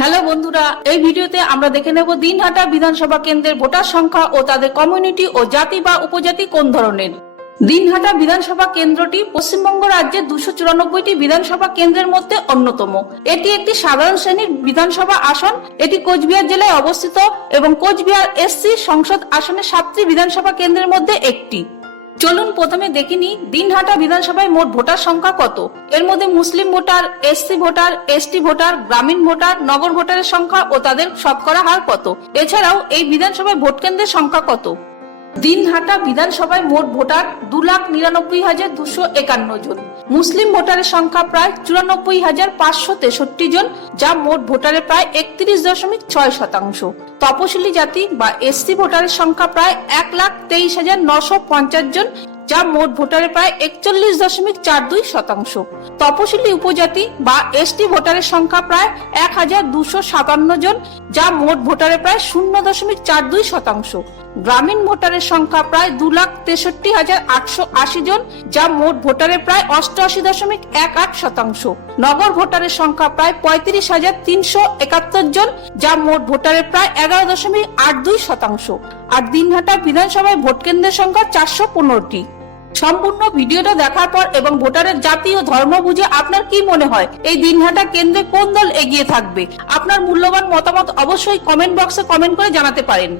Hello বন্ধুরা, এই ভিডিওতে আমরা দেখে নেব দিনহাটা বিধানসভা কেন্দ্রের ভোটার সংখ্যা ও তাদের কমিউনিটি ও জাতি বা উপজাতি কোন ধরনের। দিনহাটা বিধানসভা কেন্দ্রটি পশ্চিমবঙ্গ রাজ্যের দুশো চুরানব্বইটি বিধানসভা কেন্দ্রের মধ্যে অন্যতম। এটি একটি সাধারণ শ্রেণির বিধানসভা আসন। এটি কোচবিহার জেলায় অবস্থিত এবং কোচবিহার এসসি সংসদ আসনের সাতটি বিধানসভা কেন্দ্রের মধ্যে একটি। চলুন প্রথমে দেখিনি দিনহাটা বিধানসভায় মোট ভোটার সংখ্যা কত? এর মধ্যে Muslim voter SC voter ST voter, গ্রামীণ ভোটার, নগর ভোটারের সংখ্যা ও তাদের শতকরা হার কত? এছাড়াও এই বিধানসভায় ভোট কেন্দ্রের সংখ্যা কত? দিনহাটা বিধানসভায় মোট ভোটার দু লাখ নিরানব্বই হাজার দুশো একান্ন জন। মুসলিম ভোটারের সংখ্যা প্রায় চুরানব্বই হাজার পাঁচশো তেষট্টি জন, যা মোট ভোটারের প্রায় একত্রিশ দশমিক ছয় শতাংশ। তপশিলি জাতি বা এসসি ভোটারের সংখ্যা প্রায় এক লাখ তেইশ হাজার নশো পঞ্চাশ জন যা মোট ভোটারের প্রায় একচল্লিশ দশমিক চার দুই শতাংশ। তপশিলি উপজাতি বা এসটি ভোটারের সংখ্যা প্রায় এক হাজার দুশো সাতান্ন জন, যা মোট ভোটারের প্রায় শূন্য দশমিক চার দুই শতাংশ। গ্রামীণ ভোটারের সংখ্যা প্রায় দু লাখ তেষট্টি হাজার আটশো আশি জন, যা মোট ভোটারের প্রায় অষ্টআশি দশমিক এক আট শতাংশ। নগর ভোটারের সংখ্যা প্রায় পঁয়ত্রিশ হাজার তিনশো একাত্তর জন, যা মোট ভোটারের প্রায় এগারো দশমিক আট দুই শতাংশ। আর দিনহাটা বিধানসভায় ভোট কেন্দ্রের সংখ্যা চারশো পনেরোটি। সম্পূর্ণ ভিডিওটা দেখার পর এবং ভোটারের জাতি ও ধর্ম বুঝে আপনার কি মনে হয়? এই দিনহাটা কেন্দ্রে কোন দল এগিয়ে থাকবে? আপনার মূল্যবান মতামত অবশ্যই কমেন্ট বক্সে কমেন্ট করে জানাতে পারেন।